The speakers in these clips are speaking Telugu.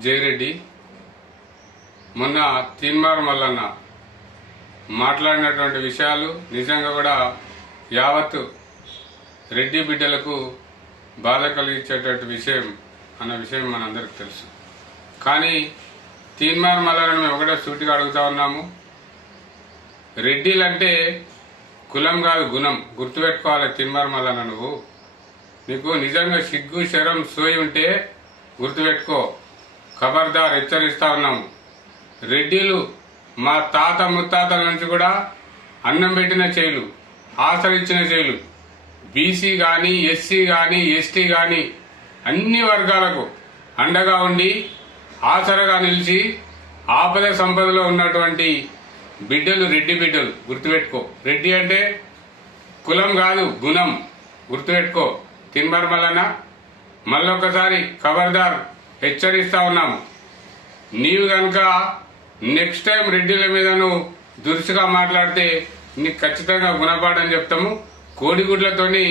జయరెడ్డి మొన్న తీన్మార్ మల్లన్న మాట్లాడినటువంటి విషయాలు నిజంగా కూడా యావత్ రెడ్డి బిడ్డలకు బాధ కలిగించేటువంటి విషయం అన్న విషయం మనందరికి తెలుసు. కానీ తీన్మార్ మల్లన్న మేము ఒకటే సూటిగా అడుగుతా ఉన్నాము. రెడ్డిలంటే కులం కాదు గుణం, గుర్తుపెట్టుకోవాలి. తీన్మార్ మల్లన్న నీకు నిజంగా సిగ్గు శరం సోయి ఉంటే గుర్తుపెట్టుకో. ఖబర్దార్, హెచ్చరిస్తా ఉన్నాము. రెడ్డిలు మా తాత ముత్తాతల నుంచి కూడా అన్నం పెట్టిన చేలు, ఆసరిచ్చిన చేలు. బీసీ కానీ, ఎస్సీ కానీ, ఎస్టీ కానీ అన్ని వర్గాలకు అండగా ఉండి ఆసరగా నిలిచి ఆపద సంపదలో ఉన్నటువంటి బిడ్డలు రెడ్డి బిడ్డలు. గుర్తుపెట్టుకో. రెడ్డి అంటే కులం కాదు గుణం, గుర్తుపెట్టుకో. తీన్మార్ మల్లన్న మళ్ళొక్కసారి ఖబర్దార్, హెచ్చరిస్తా ఉన్నాము. నీవు కనుక నెక్స్ట్ టైం రెడ్డిల మీద నువ్వు దురుసుగా మాట్లాడితే నీకు ఖచ్చితంగా గుణపాఠం చెప్తాము. కోడిగుడ్లతోని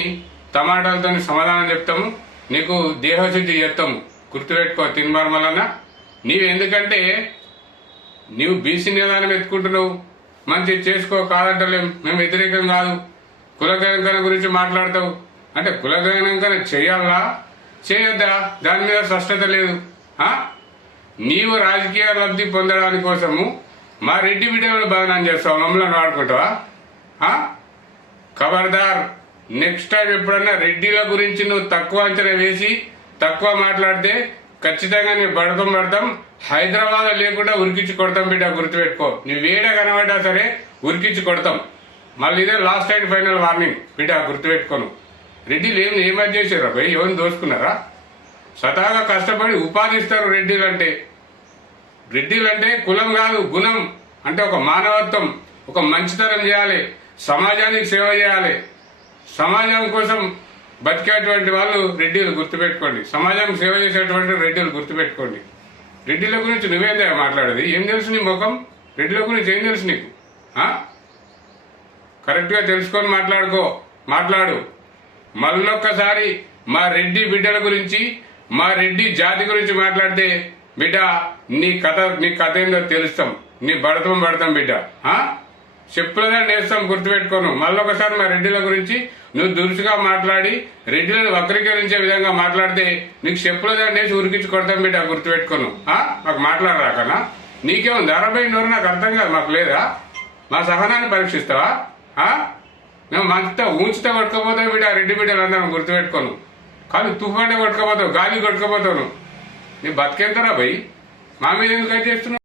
టమాటాలతోని సమాధానం చెప్తాము. నీకు దేహశుద్ధి చేస్తాము. గుర్తుపెట్టుకో తీన్మార్ మల్లన్న. ఎందుకంటే నీవు బీసీ నిదానం ఎత్తుకుంటున్నావు, మంచి చేసుకో, కాదంటలేం, మేము వ్యతిరేకం కాదు. కులగణకన గురించి మాట్లాడతావు అంటే కులగణకన చేయాలా చేయొద్దా దాని మీద స్పష్టత లేదు. నీవు రాజకీయ లబ్ధి పొందడానికి కోసము మా రెడ్డి బిడ్డలను బదనాం చేస్తావు, మమ్మల్ని వాడుకుంటావా? ఖబర్దార్, నెక్స్ట్ టైం ఎప్పుడన్నా రెడ్డిల గురించి నువ్వు తక్కువ అంచనా వేసి తక్కువ మాట్లాడితే ఖచ్చితంగా నీ పడతాం. హైదరాబాద్ లేకుండా ఉరికించి కొడతాం బిడ్డ, గుర్తుపెట్టుకో. నువ్వు వేడ కనబడ్డా సరే ఉరికించి కొడతాం. మళ్ళీ ఇదే లాస్ట్ అండ్ ఫైనల్ వార్నింగ్ బిడ్డ, గుర్తుపెట్టుకోను. రెడ్డిలు ఏమది చేశారా భయ్? ఎవరిని దోసుకున్నారా? స్వతహాగా కష్టపడి ఉపాధిస్తారు రెడ్డిలంటే కులం కాదు గుణం. అంటే ఒక మానవత్వం, ఒక మంచితనం చేయాలి, సమాజానికి సేవ చేయాలి. సమాజం కోసం బతికేటువంటి వాళ్ళు రెడ్డిలు, గుర్తుపెట్టుకోండి. సమాజానికి సేవ చేసేటువంటి రెడ్డిలు, గుర్తుపెట్టుకోండి. రెడ్డిల గురించి నువ్వేందా మాట్లాడేది? ఏం తెలుసు నీ ముఖం? రెడ్డిల గురించి ఏం తెలుసు నీకు? కరెక్ట్గా తెలుసుకొని మాట్లాడు. మళ్ళొక్కసారి మా రెడ్డి బిడ్డల గురించి, మా రెడ్డి జాతి గురించి మాట్లాడితే బిడ్డ నీ కథ ఏందో తెలుస్తాం. నీ పడతాం బిడ్డ. చెప్పులదా నేస్తాం, గుర్తుపెట్టుకోను. మళ్ళొకసారి మా రెడ్డిల గురించి నువ్వు దురుసుగా మాట్లాడి రెడ్డిలను వక్రీకరించే విధంగా మాట్లాడితే నీకు చెప్పులదా నేసి ఉరికించి కొడతాం బిడ్డ, గుర్తుపెట్టుకోను. మాకు మాట్లాడరాకనా? నీకేముంది అరవై నూరు? నాకు అర్థం కాదు. మాకు లేదా? మా సహనాన్ని పరీక్షిస్తావా? మేము మంచితో ఊంచితో కొట్టుకోపోతావు బిడ్డ, రెడ్డి బిడ్డలు అందరం, గుర్తుపెట్టుకోను. కానీ తుఫానే కొట్టుకోపోతావు, గాలి కొట్టుకోపోతావు. నీ బతికెంతరా భయ్? మా మీద ఎందుకు చేస్తున్నావు?